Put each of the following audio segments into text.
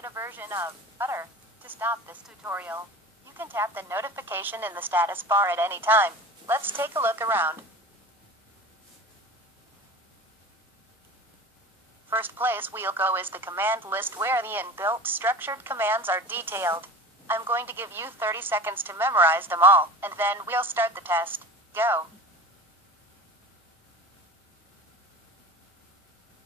beta version of Utter. To stop this tutorial, you can tap the notification in the status bar at any time. Let's take a look around. First place we'll go is the command list where the inbuilt structured commands are detailed. I'm going to give you 30 seconds to memorize them all, and then we'll start the test. Go.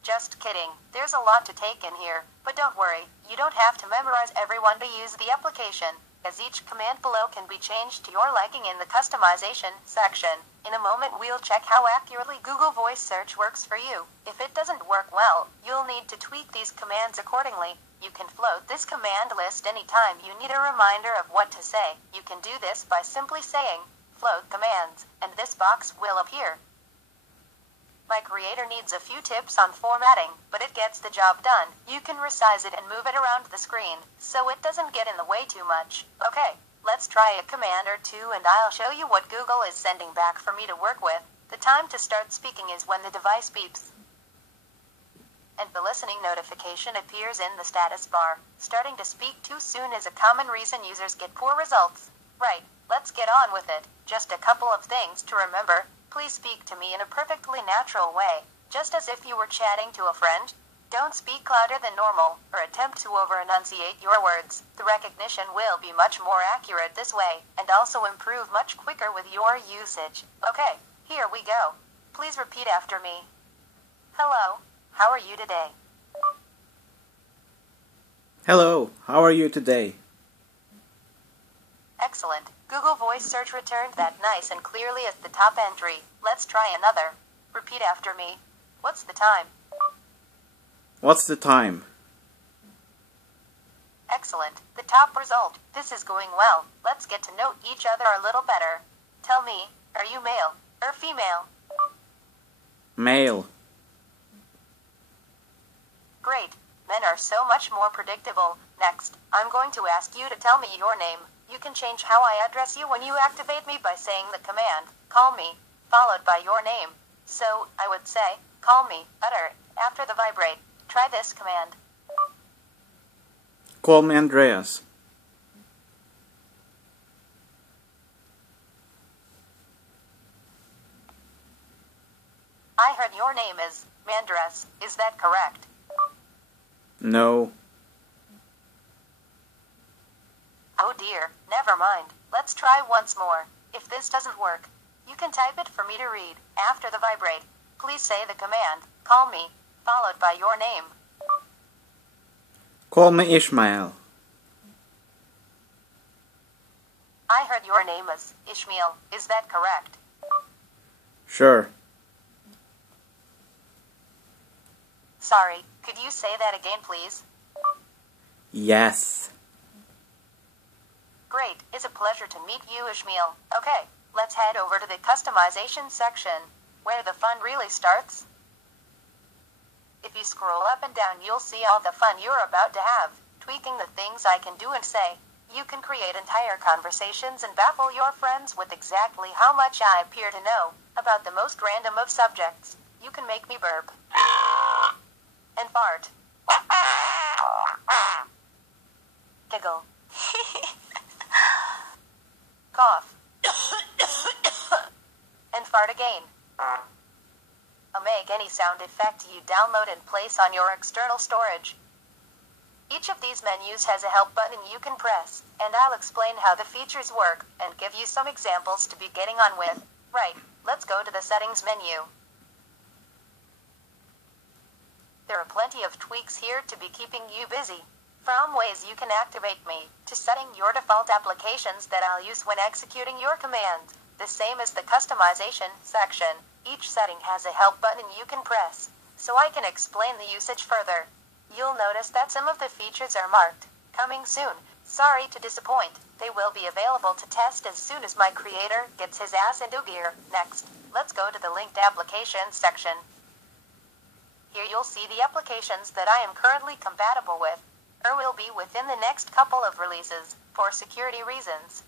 Just kidding, there's a lot to take in here, but don't worry, you don't have to memorize every one to use the application, as each command below can be changed to your liking in the customization section. In a moment we'll check how accurately Google Voice Search works for you. If it doesn't work well, you'll need to tweak these commands accordingly. You can float this command list anytime you need a reminder of what to say. You can do this by simply saying, float commands, and this box will appear. My creator needs a few tips on formatting, but it gets the job done. You can resize it and move it around the screen, so it doesn't get in the way too much. Okay, let's try a command or two and I'll show you what Google is sending back for me to work with. The time to start speaking is when the device beeps, and the listening notification appears in the status bar. Starting to speak too soon is a common reason users get poor results. Right, let's get on with it. Just a couple of things to remember. Please speak to me in a perfectly natural way, just as if you were chatting to a friend. Don't speak louder than normal, or attempt to over-enunciate your words. The recognition will be much more accurate this way, and also improve much quicker with your usage. Okay, here we go. Please repeat after me. Hello, how are you today? Hello, how are you today? Excellent. Google Voice Search returned that nice and clearly as the top entry. Let's try another. Repeat after me. What's the time? What's the time? Excellent. The top result. This is going well. Let's get to know each other a little better. Tell me, are you male or female? Male. Great. Men are so much more predictable. Next, I'm going to ask you to tell me your name. You can change how I address you when you activate me by saying the command, call me, followed by your name. So, I would say, call me, Utter, after the vibrate. Try this command. Call me Andreas. I heard your name is Mandras. Is that correct? No. Oh dear, never mind. Let's try once more. If this doesn't work, you can type it for me to read. After the vibrate, please say the command, call me, followed by your name. Call me Ishmael. I heard your name is Ishmael. Is that correct? Sure. Sorry, could you say that again, please? Yes. Great, it's a pleasure to meet you, Ishmael. Okay, let's head over to the customization section, where the fun really starts. If you scroll up and down, you'll see all the fun you're about to have, tweaking the things I can do and say. You can create entire conversations and baffle your friends with exactly how much I appear to know about the most random of subjects. You can make me burp and fart, giggle, cough, and fart again. I'll make any sound effect you download and place on your external storage. Each of these menus has a help button you can press, and I'll explain how the features work and give you some examples to be getting on with. Right, let's go to the settings menu. There are plenty of tweaks here to be keeping you busy. From ways you can activate me, to setting your default applications that I'll use when executing your commands. The same as the customization section. Each setting has a help button you can press, so I can explain the usage further. You'll notice that some of the features are marked coming soon. Sorry to disappoint. They will be available to test as soon as my creator gets his ass into gear. Next, let's go to the linked applications section. Here you'll see the applications that I am currently compatible with, or will be within the next couple of releases, for security reasons.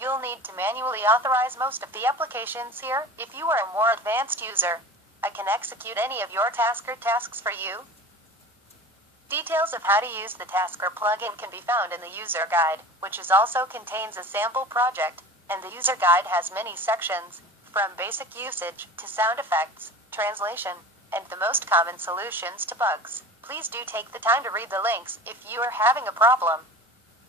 You'll need to manually authorize most of the applications here. If you are a more advanced user, I can execute any of your tasks for you. Details of how to use the Tasker plugin can be found in the user guide, which also contains a sample project, and the user guide has many sections, from basic usage to sound effects, translation, and the most common solutions to bugs. Please do take the time to read the links if you are having a problem.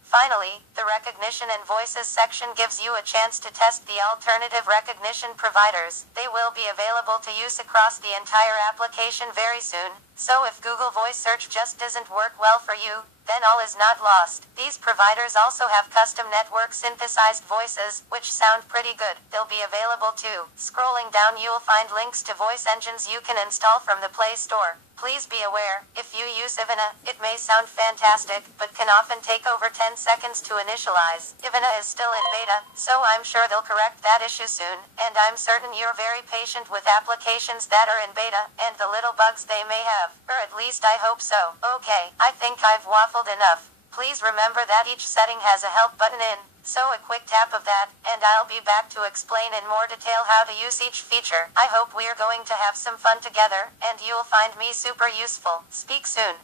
Finally, the Recognition and Voices section gives you a chance to test the alternative recognition providers. They will be available to use across the entire application very soon, so if Google Voice Search just doesn't work well for you, then all is not lost. These providers also have custom network synthesized voices, which sound pretty good. They'll be available too. Scrolling down you'll find links to voice engines you can install from the Play Store. Please be aware, if you use Ivana, it may sound fantastic, but can often take over 10 seconds to initialize. Ivana is still in beta, so I'm sure they'll correct that issue soon, and I'm certain you're very patient with applications that are in beta, and the little bugs they may have. Or at least I hope so. Okay, I think I've waffled enough. Please remember that each setting has a help button in, so a quick tap of that, and I'll be back to explain in more detail how to use each feature. I hope we're going to have some fun together, and you'll find me super useful. Speak soon.